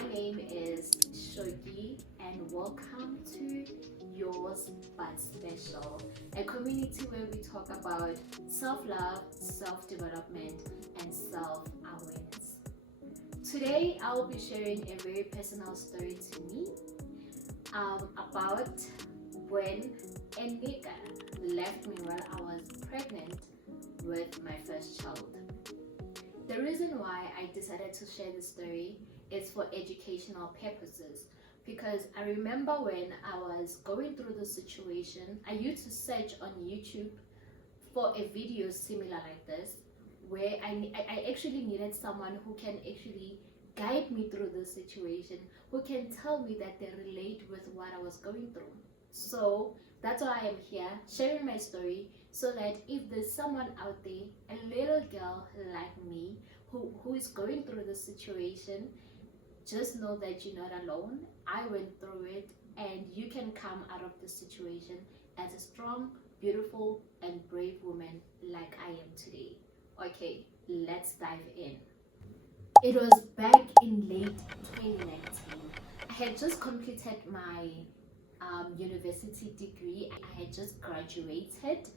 My name is Shogi and welcome to Yours But Special, a community where we talk about self-love, self-development and self-awareness. Today I will be sharing a very personal story to me about when a nigga left me while I was pregnant with my first child. The reason why I decided to share this story is for educational purposes, because I remember when I was going through the situation, I used to search on YouTube for a video similar like this, where I actually needed someone who can actually guide me through the situation, who can tell me that they relate with what I was going through. So that's why I am here sharing my story, so that if there's someone out there, a little girl like me, who is going through the situation, just know that you're not alone. I went through it and you can come out of the situation as a strong, beautiful and brave woman like I am today. Okay, let's dive in. It was back in late 2019. I had just completed my university degree. I had just graduated.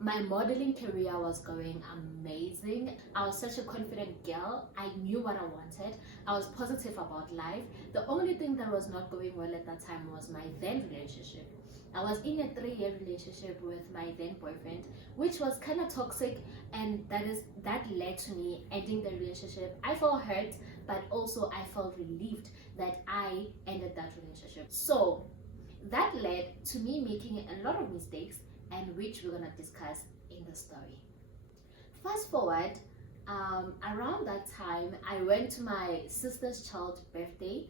My modeling career was going amazing. I was such a confident girl. I knew what I wanted. I was positive about life. The only thing that was not going well at that time was my then relationship. I was in a 3-year relationship with my then boyfriend, which was kind of toxic, and that led to me ending the relationship. I felt hurt, but also I felt relieved that I ended that relationship. So that led to me making a lot of mistakes, and which we're gonna discuss in the story. Fast forward, around that time, I went to my sister's child's birthday,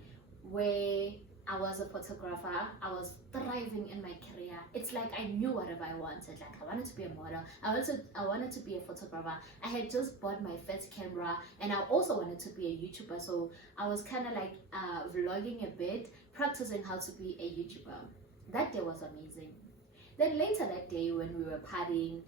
where I was a photographer. I was thriving in my career. It's like I knew whatever I wanted. Like I wanted to be a model. I wanted to be a photographer. I had just bought my first camera, and I also wanted to be a YouTuber. So I was kind of like vlogging a bit, practicing how to be a YouTuber. That day was amazing. Then later that day when we were partying,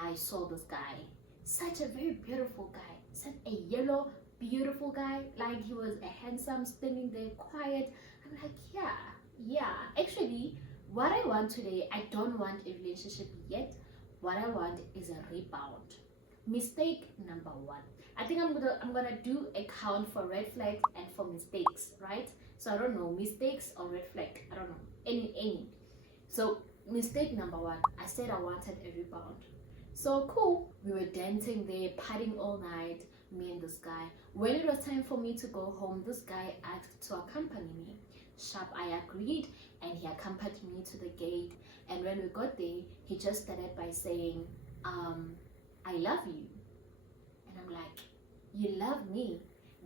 I saw this guy, such a very beautiful guy, such a yellow, beautiful guy. Like he was a handsome, standing there, quiet. I'm like, yeah. Actually, what I want today, I don't want a relationship yet. What I want is a rebound. Mistake number 1. I think I'm gonna do a count for red flags and for mistakes, right? So I don't know, mistakes or red flag. I don't know, any. So mistake number 1, I said I wanted a rebound. So cool, we were dancing there, partying all night, me and this guy. When it was time for me to go home, this guy asked to accompany me. Sharp, I agreed, and he accompanied me to the gate. And when we got there, he just started by saying, I love you. And I'm like, you love me?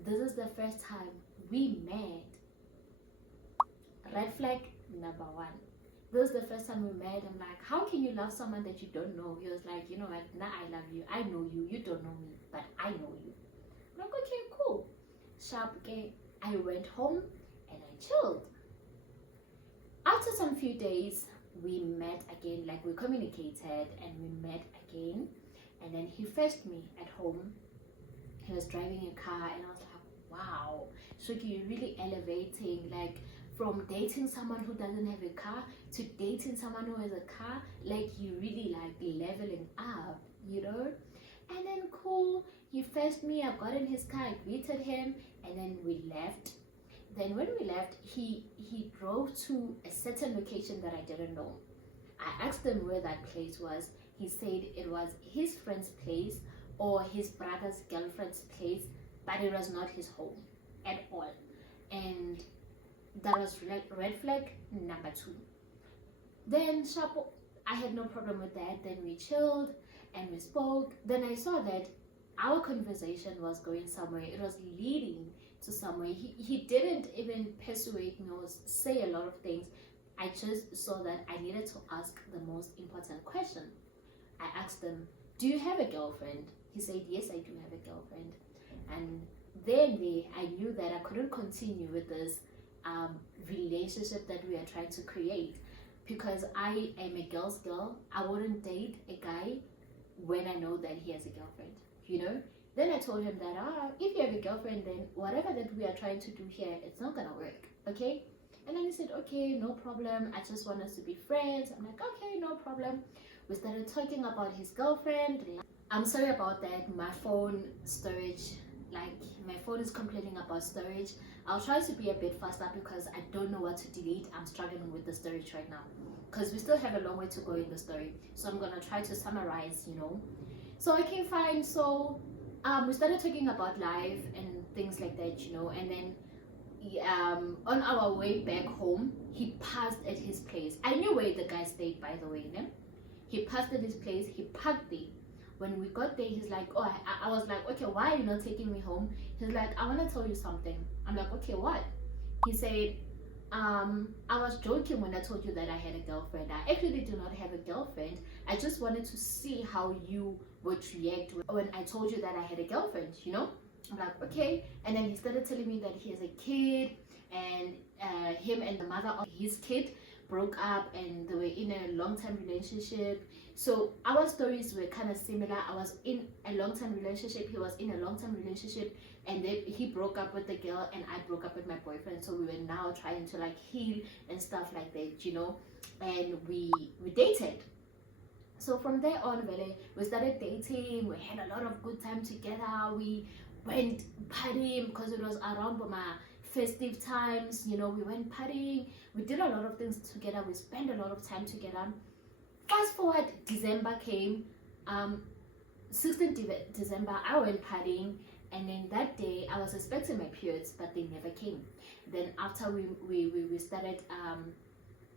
This is the first time we met. Red flag number 1. This is the first time we met. I'm like, how can you love someone that you don't know? He was like, you know what, now I love you. I know you. You don't know me, but I know you. I'm like, okay, cool. Sharp, okay. I went home and I chilled. After some few days, we met again. Like we communicated and we met again. And then he fetched me at home. He was driving a car and I was like, wow, Shoki, you're really elevating. Like, from dating someone who doesn't have a car to dating someone who has a car, like you really like leveling up, And then cool, he fetched me, I got in his car, I greeted him, and then we left. Then when we left, he drove to a certain location that I didn't know. I asked him where that place was. He said it was his friend's place or his brother's girlfriend's place, but it was not his home at all. And that was red flag number 2. Then sharp, I had no problem with that. Then we chilled and we spoke. Then I saw that our conversation was going somewhere. It was leading to somewhere. He didn't even persuade me or say a lot of things. I just saw that I needed to ask the most important question. I asked him, do you have a girlfriend? He said, yes, I do have a girlfriend. And then I knew that I couldn't continue with this relationship that we are trying to create, because I am a girl's girl. I wouldn't date a guy when I know that he has a girlfriend. Then I told him that if you have a girlfriend, then whatever that we are trying to do here, it's not gonna work, okay? And then he said, okay, no problem, I just want us to be friends. I'm like, okay, no problem. We started talking about his girlfriend. I'm sorry about that, my phone storage, like my phone is complaining about storage. I'll try to be a bit faster because I don't know what to delete. I'm struggling with the storage right now because we still have a long way to go in the story, so I'm gonna try to summarize, you know. So okay, fine. So we started talking about life and things like that, you know. And then on our way back home, he passed at his place. I knew where the guy stayed, by the way. He passed at his place, he parked there. When we got there, he's like, oh, I was like, okay, why are you not taking me home? He's like, I want to tell you something. I'm like, okay, what? He said, I was joking when I told you that I had a girlfriend. I actually do not have a girlfriend. I just wanted to see how you would react when I told you that I had a girlfriend, you know? I'm like, okay. And then he started telling me that he has a kid, and him and the mother of his kid broke up and they were in a long-term relationship. So our stories were kind of similar. I was in a long-term relationship, he was in a long-term relationship, and then he broke up with the girl and I broke up with my boyfriend. So we were now trying to like heal and stuff like that, you know. And we dated. So from there on, really, we started dating. We had a lot of good time together. We went partying because it was around my festive times, you know. We went partying, we did a lot of things together, we spent a lot of time together. Fast forward, December came, 16th December, I went partying, and then that day I was expecting my periods, but they never came. Then after we started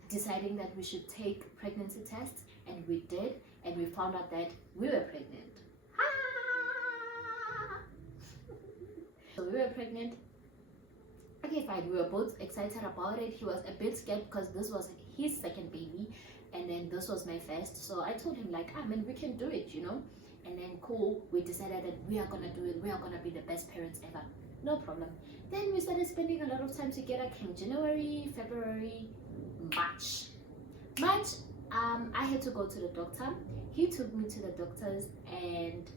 deciding that we should take pregnancy tests, and we did, and we found out that we were pregnant. So we were pregnant. Okay, fine, we were both excited about it. He was a bit scared because this was his second baby, and then this was my first. So I told him like, we can do it, you know. And then cool, we decided that we are gonna do it. We are gonna be the best parents ever. No problem. Then we started spending a lot of time together. Came January, February, March. I had to go to the doctor. He took me to the doctors, and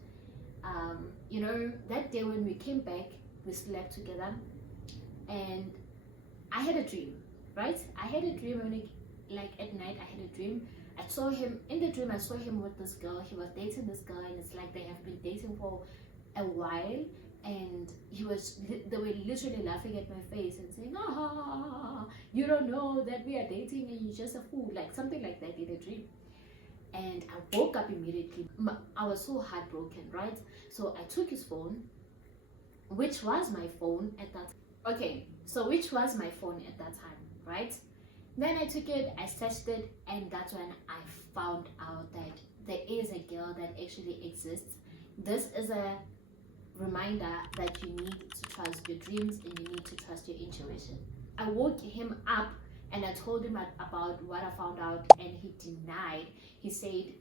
you know, that day when we came back, we slept together. And I had a dream, right? I had a dream when like at night I had a dream. I saw him in the dream. I saw him with this girl. He was dating this girl, and it's like they have been dating for a while. And they were literally laughing at my face and saying, you don't know that we are dating and you're just a fool, like something like that in a dream. And I woke up immediately. I was so heartbroken, right? So I took his phone, which was my phone at that time. Okay, so which was my phone at that time, right? Then I took it, I searched it, and that's when I found out that there is a girl that actually exists. This is a reminder that you need to trust your dreams and you need to trust your intuition. I woke him up and I told him about what I found out, and he denied. He said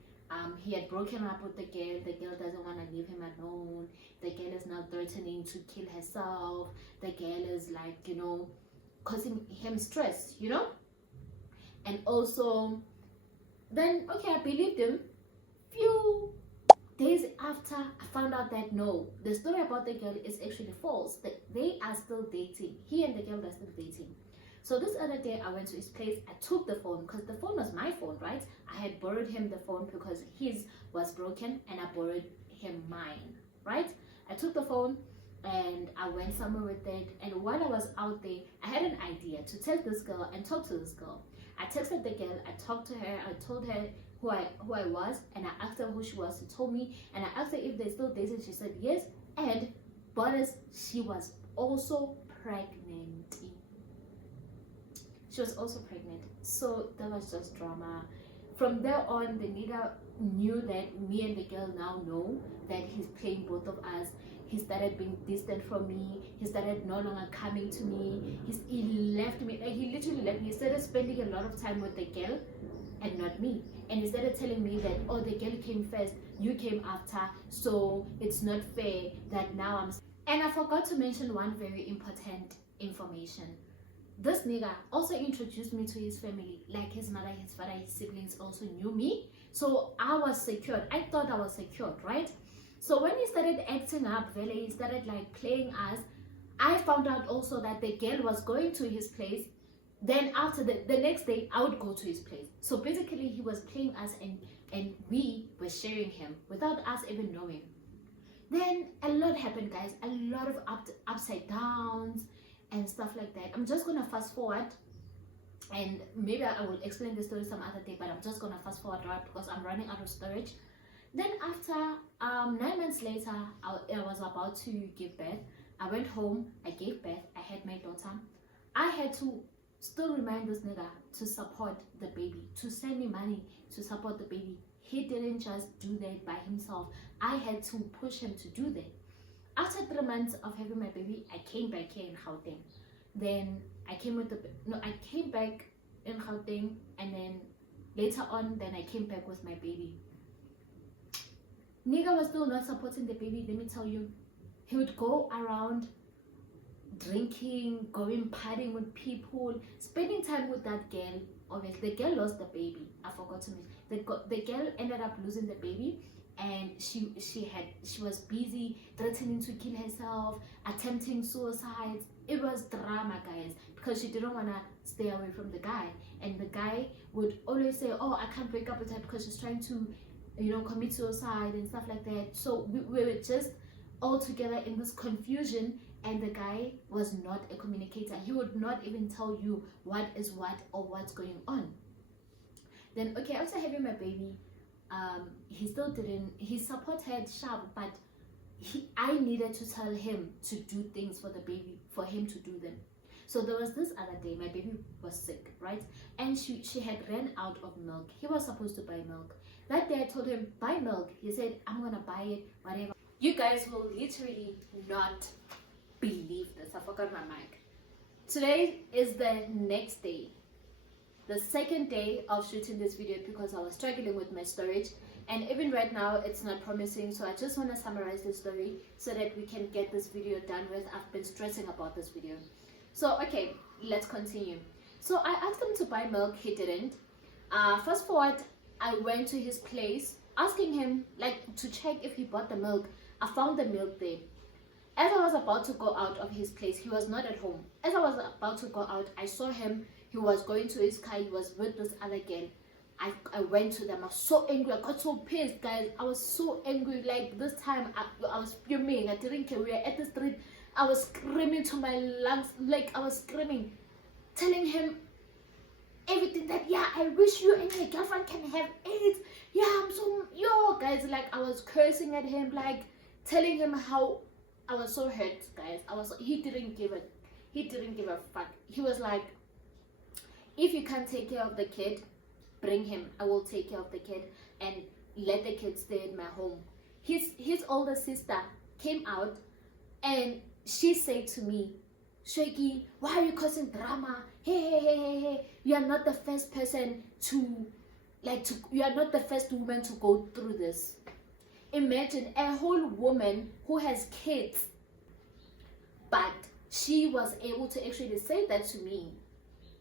he had broken up with the girl doesn't want to leave him alone, the girl is now threatening to kill herself, the girl is like, you know, causing him stress, you know. And also then okay, I believed him. Few days after, I found out that no, the story about the girl is actually false, that they are still dating. He and the girl are still dating. So this other day I went to his place. I took the phone because the phone was my phone, right? I had borrowed him the phone because his was broken, and I borrowed him mine, right? I took the phone and I went somewhere with it, and while I was out there, I had an idea to text this girl and talk to this girl. I texted the girl, I talked to her, I told her who I was, and I asked her who she was. She told me, and I asked her if they still dated. She said yes, and bonus, she was also pregnant. She was also pregnant. So that was just drama. From there on, the nigga knew that me and the girl now know that he's playing both of us. He started being distant from me. He started no longer coming to me. He left me. Like, he literally left me. He started spending a lot of time with the girl and not me. And he started telling me that, oh, the girl came first, you came after, so it's not fair that now I'm... And I forgot to mention one very important information. This nigga also introduced me to his family, like his mother, his father, his siblings also knew me. So I was secured. I thought I was secured, right? So when he started acting up, he started like playing us. I found out also that the girl was going to his place. Then after the next day, I would go to his place. So basically, he was playing us, and we were sharing him without us even knowing. Then a lot happened, guys. A lot of upside downs and stuff like that. I'm just gonna fast forward, and maybe I will explain the story some other day. But I'm just gonna fast forward, right, because I'm running out of storage. Then after 9 months later, I was about to give birth. I went home. I gave birth. I had my daughter. I had to still remind this nigga to support the baby, to send me money to support the baby. He didn't just do that by himself. I had to push him to do that. After 3 months of having my baby, I came back here in Gauteng. Then I came back in Gauteng, and then later on, then I came back with my baby. Nigga was still not supporting the baby, let me tell you. He would go around drinking, going partying with people, spending time with that girl. Obviously, the girl lost the baby. I forgot to mention. The girl ended up losing the baby, and she was busy threatening to kill herself, attempting suicide. It was drama, guys, because she didn't want to stay away from the guy, and the guy would always say, "Oh, I can't break up with her because she's trying to, commit suicide and stuff like that." So we were just all together in this confusion, and the guy was not a communicator. He would not even tell you what is what or what's going on. Then, okay, after having my baby, he still didn't, his support had sharp, but I needed to tell him to do things for the baby, for him to do them. So there was this other day, my baby was sick, right? And she had ran out of milk. He was supposed to buy milk. That day I told him, buy milk. He said, I'm gonna buy it, whatever. You guys will literally not believe this. I forgot my mic. Today is the next day, the second day of shooting this video, because I was struggling with my storage, and even right now it's not promising. So I just want to summarize the story so that we can get this video done with. I've been stressing about this video. So okay, let's continue. So I asked him to buy milk. He didn't. Fast forward, I went to his place asking him like to check if he bought the milk. I found the milk there. As I was about to go out of his place, he was not at home. As I was about to go out, I saw him. He was going to his car. He was with this other girl. I went to them. I was so angry. I got so pissed, guys. I was so angry. Like this time, I was fuming. I didn't care. We were at the street. I was screaming to my lungs. Like I was screaming, telling him everything that, yeah, I wish you and your girlfriend can have AIDS. Yeah, I'm so, guys. Like I was cursing at him, like telling him how I was so hurt, guys. He didn't give a fuck. He was like, if you can't take care of the kid, bring him. I will take care of the kid and let the kid stay in my home. His older sister came out and she said to me, Shweki, why are you causing drama? Hey. You are not the first person you are not the first woman to go through this. Imagine a whole woman who has kids, but she was able to actually say that to me,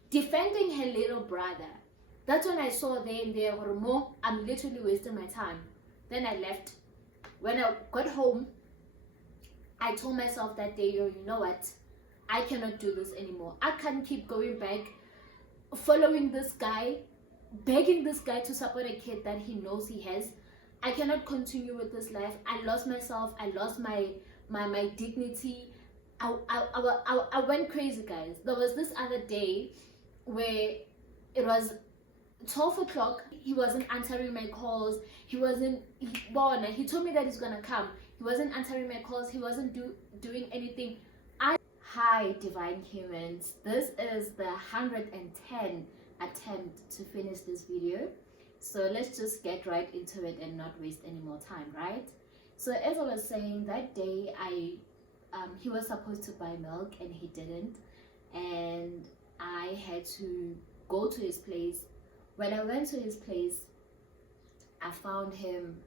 defending her little brother. That's when I saw there were more. I'm literally wasting my time. Then I left. When I got home, I told myself that day, you know what? I cannot do this anymore. I can't keep going back, following this guy, begging this guy to support a kid that he knows he has. I cannot continue with this life. I lost myself. I lost my dignity. I went crazy, guys. There was this other day where it was 12 o'clock. He wasn't answering my calls. He told me that he's gonna come. He wasn't answering my calls. He wasn't doing anything. Hi, divine humans. This is the 110 attempt to finish this video. So let's just get right into it and not waste any more time, right? So as I was saying, that day he was supposed to buy milk and he didn't, and I had to go to his place. When I went to his place, I found him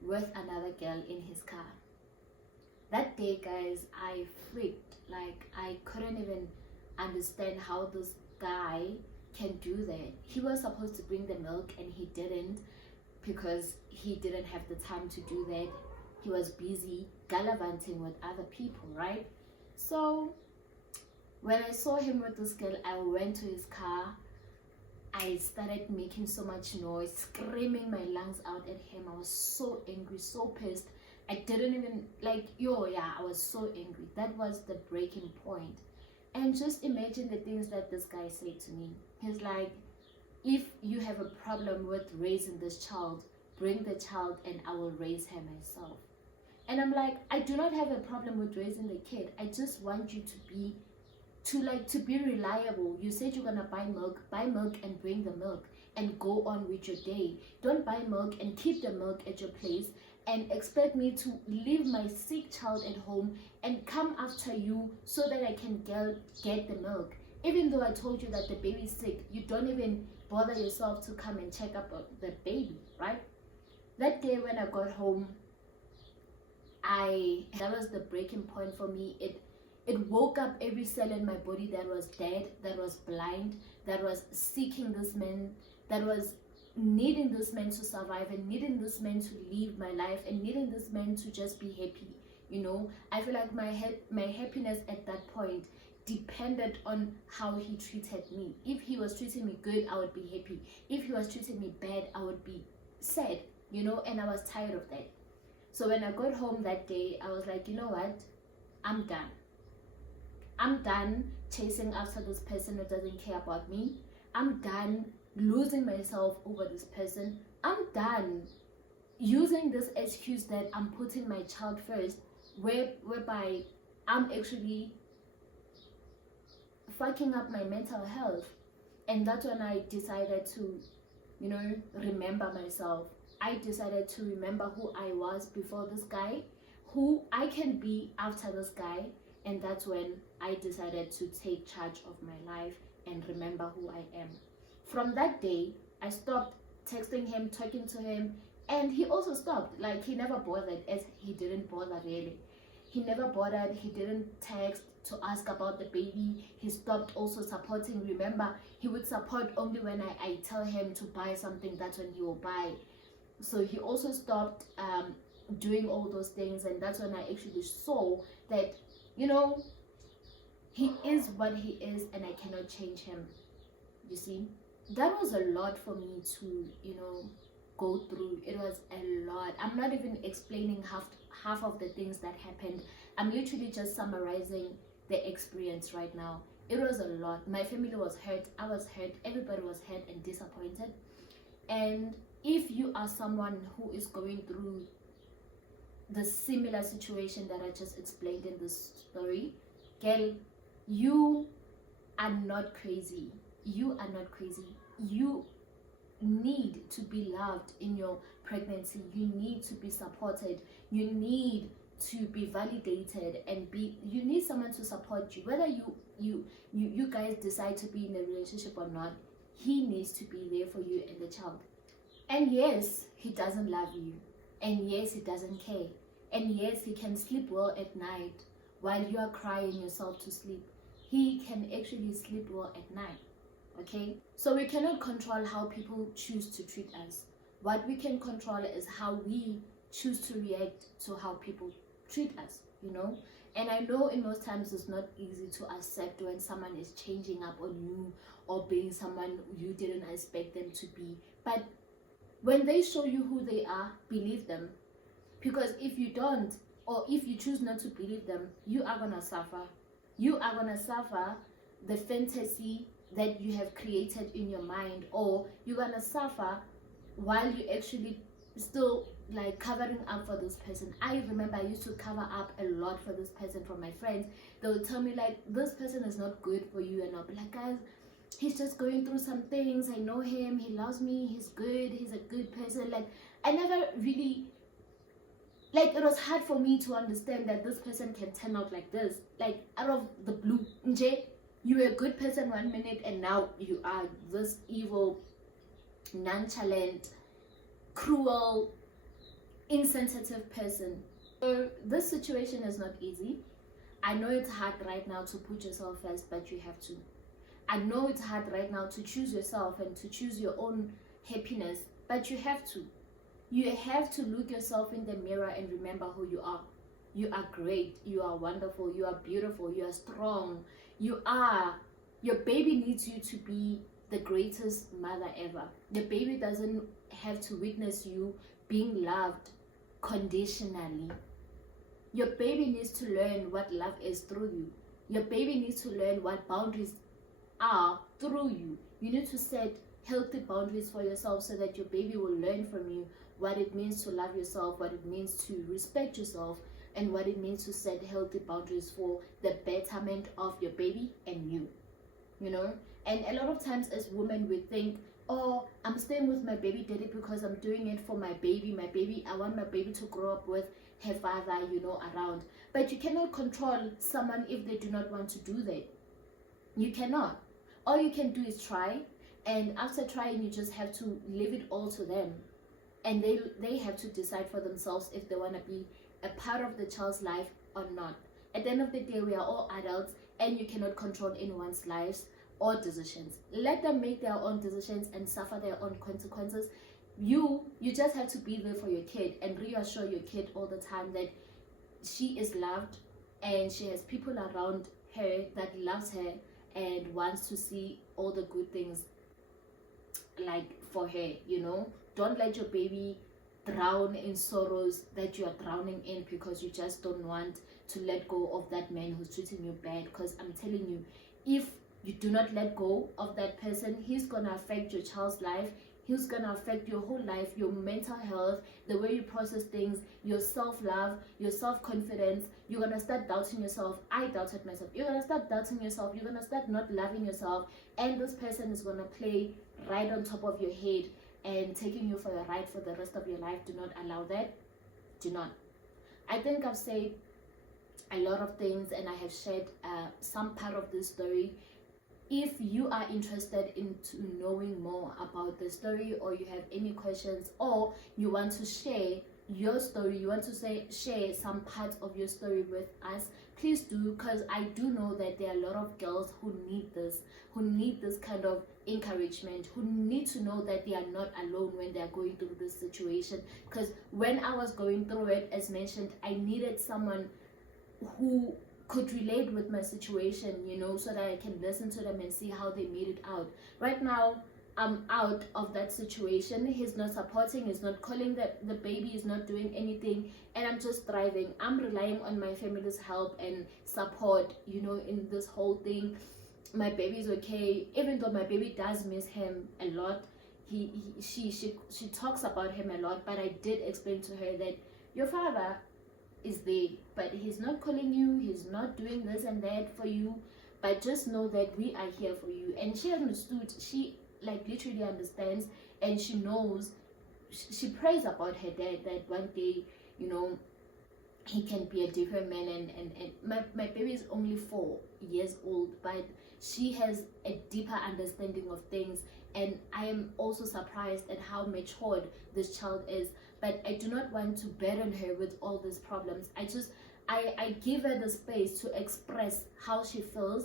with another girl in his car. That day, guys, I freaked. Like I couldn't even understand how this guy can do that. He was supposed to bring the milk and he didn't, because he didn't have the time to do that. he was busy gallivanting with other people, right? So when I saw him with this girl, I went to his car. I started making so much noise, screaming my lungs out at him. I was so angry, so pissed. I didn't even I was so angry. That was the breaking point. And just imagine the things that this guy said to me. He's like, if you have a problem with raising this child, bring the child and I will raise her myself. And I'm like, I do not have a problem with raising the kid. I just want you to be reliable. You said you're gonna buy milk and bring the milk and go on with your day. Don't buy milk and keep the milk at your place and expect me to leave my sick child at home and come after you so that I can get the milk. Even though I told you that the baby's sick, you don't even bother yourself to come and check up on the baby, right? That day when I got home, that was the breaking point for me. It woke up every cell in my body that was dead, that was blind, that was seeking this man, that was needing this man to survive and needing this man to live my life and needing this man to just be happy. I feel like my happiness at that point depended on how he treated me. If he was treating me good, I would be happy. If he was treating me bad, I would be sad, and I was tired of that. So when I got home that day, I was like, you know what? I'm done. I'm done chasing after this person who doesn't care about me. I'm done losing myself over this person. I'm done using this excuse that I'm putting my child first, whereby I'm actually fucking up my mental health. And that's when I decided to, remember myself. I decided to remember who I was before this guy, who I can be after this guy. And that's when I decided to take charge of my life and remember who I am. From that day, I stopped texting him, talking to him, and he also stopped. Like, he never bothered, as he didn't bother really. He never bothered, he didn't text to ask about the baby. He stopped also supporting. Remember, he would support only when I tell him to buy something, that's when he will buy. So he also stopped doing all those things, and that's when I actually saw that, he is what he is and I cannot change him. You see, that was a lot for me to, go through. It was a lot. I'm not even explaining half of the things that happened. I'm literally just summarizing the experience right now. It was a lot. My family was hurt. I was hurt. Everybody was hurt and disappointed. And if you are someone who is going through the similar situation that I just explained in this story, girl, you are not crazy. You are not crazy. You need to be loved in your pregnancy. You need to be supported. You need to be validated and you need someone to support you. Whether you guys decide to be in a relationship or not, he needs to be there for you and the child. And yes, he doesn't love you. And yes, he doesn't care. And yes, he can sleep well at night while you are crying yourself to sleep. He can actually sleep well at night. Okay? So we cannot control how people choose to treat us. What we can control is how we choose to react to how people treat us, And I know in most times it's not easy to accept when someone is changing up on you or being someone you didn't expect them to be. But when they show you who they are, believe them. Because if you don't, or if you choose not to believe them, you are going to suffer. You are going to suffer the fantasy that you have created in your mind, or you're going to suffer while you actually still covering up for this person. I remember I used to cover up a lot for this person from my friends. They would tell me this person is not good for you, and I'll be like, guys, he's just going through some things. I know him, he loves me, he's good, he's a good person. I never really, it was hard for me to understand that this person can turn out like this, out of the blue. Nje, you were a good person 1 minute and now you are this evil, nonchalant, cruel, insensitive person. So this situation is not easy. I know it's hard right now to put yourself first, but you have to. I know it's hard right now to choose yourself and to choose your own happiness, but you have to. You have to look yourself in the mirror and remember who you are. You are great, you are wonderful, you are beautiful, you are strong, your baby needs you to be the greatest mother ever. The baby doesn't have to witness you being loved conditionally. Your baby needs to learn what love is through you. Your baby needs to learn what boundaries are through you. You need to set healthy boundaries for yourself so that your baby will learn from you what it means to love yourself, what it means to respect yourself, and what it means to set healthy boundaries for the betterment of your baby and you. And a lot of times as women we think, oh, I'm staying with my baby daddy because I'm doing it for my baby. I want my baby to grow up with her father, around. But you cannot control someone if they do not want to do that. You cannot. All you can do is try, and after trying you just have to leave it all to them, and they have to decide for themselves if they want to be a part of the child's life or not. At the end of the day, we are all adults, and you cannot control anyone's lives or decisions. Let them make their own decisions and suffer their own consequences. You just have to be there for your kid and reassure your kid all the time that she is loved and she has people around her that loves her and wants to see all the good things like for her. Don't let your baby drown in sorrows that you are drowning in because you just don't want to let go of that man who's treating you bad. Because I'm telling you, if you do not let go of that person, he's gonna affect your child's life. He's gonna affect your whole life, your mental health, the way you process things, your self-love, your self-confidence. You're gonna start doubting yourself. I doubted myself. You're gonna start doubting yourself. You're gonna start not loving yourself, and this person is gonna play right on top of your head and taking you for a ride for the rest of your life. Do not allow that. Do not. I think I've said a lot of things and I have shared some part of this story. If you are interested into knowing more about the story, or you have any questions, or you want to share your story, you want to share some parts of your story with us, please do, because I do know that there are a lot of girls who need this kind of encouragement, who need to know that they are not alone when they are going through this situation. Because when I was going through it, as mentioned, I needed someone who could relate with my situation, so that I can listen to them and see how they made it out. Right now, I'm out of that situation. He's not supporting, he's not calling the baby, is not doing anything, and I'm just thriving. I'm relying on my family's help and support, in this whole thing. My baby's okay, even though my baby does miss him a lot. She talks about him a lot, but I did explain to her that your father is there, but he's not calling you, he's not doing this and that for you, but just know that we are here for you. And she understood. She literally understands, and she knows. She prays about her dad that one day he can be a different man. And my baby is only 4 years old, but she has a deeper understanding of things, and I am also surprised at how matured this child is. But I do not want to burden her with all these problems. I give her the space to express how she feels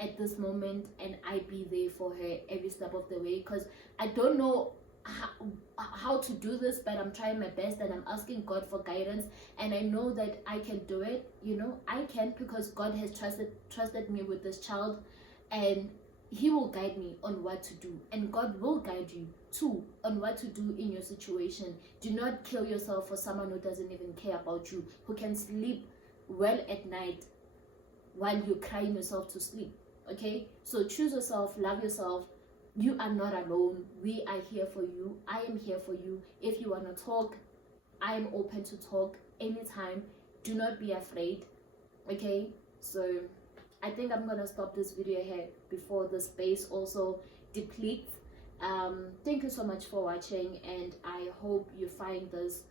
at this moment, and I be there for her every step of the way, because I don't know how to do this, but I'm trying my best, and I'm asking God for guidance, and I know that I can do it. I can, because God has trusted me with this child, and he will guide me on what to do, and God will guide you too on what to do in your situation. Do not kill yourself for someone who doesn't even care about you, who can sleep well at night while you're crying yourself to sleep. Okay, so choose yourself, love yourself. You are not alone. We are here for you. I am here for you. If you want to talk, I am open to talk anytime. Do not be afraid. Okay, so I think I'm gonna stop this video here before the space also depletes. Thank you so much for watching, and I hope you find this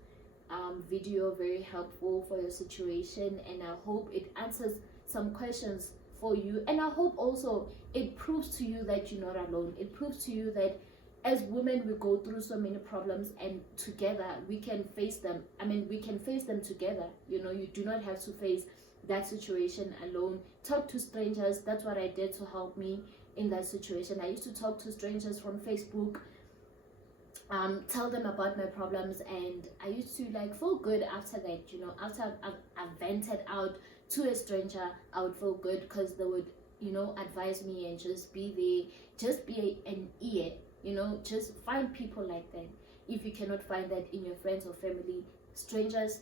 video very helpful for your situation, and I hope it answers some questions for you, and I hope also it proves to you that you're not alone. It proves to you that as women we go through so many problems, and together we can face them. We can face them together. You do not have to face that situation alone. Talk to strangers. That's what I did to help me in that situation. I used to talk to strangers from Facebook, tell them about my problems, and I used to like feel good after that. After I've vented out to a stranger, I would feel good because they would advise me and just be there, just be an ear. Just find people like that. If you cannot find that in your friends or family, strangers,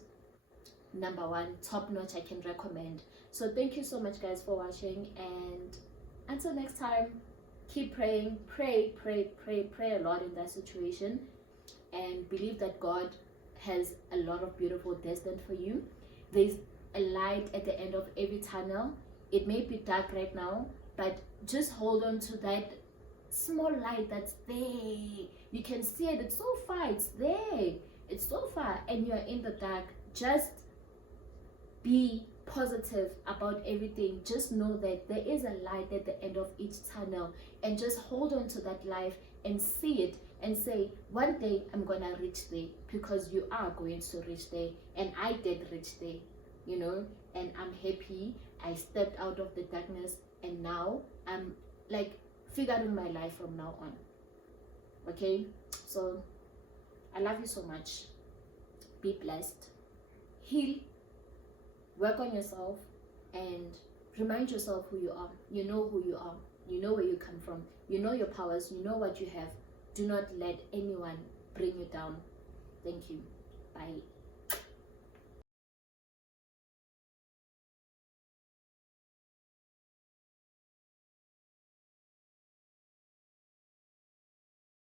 number one, top notch, I can recommend. So thank you so much, guys, for watching, and until next time, keep praying. Pray a lot in that situation, and believe that God has a lot of beautiful destined for you. There's a light at the end of every tunnel. It may be dark right now, but just hold on to that small light that's there. You can see it. It's so far. It's there. It's so far, and you're in the dark. Just be positive about everything. Just know that there is a light at the end of each tunnel, and just hold on to that life and see it and say, one day I'm gonna reach there, because you are going to reach there, and I did reach there, and I'm happy. I stepped out of the darkness, and now I'm like figuring my life from now on. Okay, so I love you so much. Be blessed, heal, work on yourself, and remind yourself who you are. You know who you are. You know where you come from. You know your powers. You know what you have. Do not let anyone bring you down. Thank you. Bye.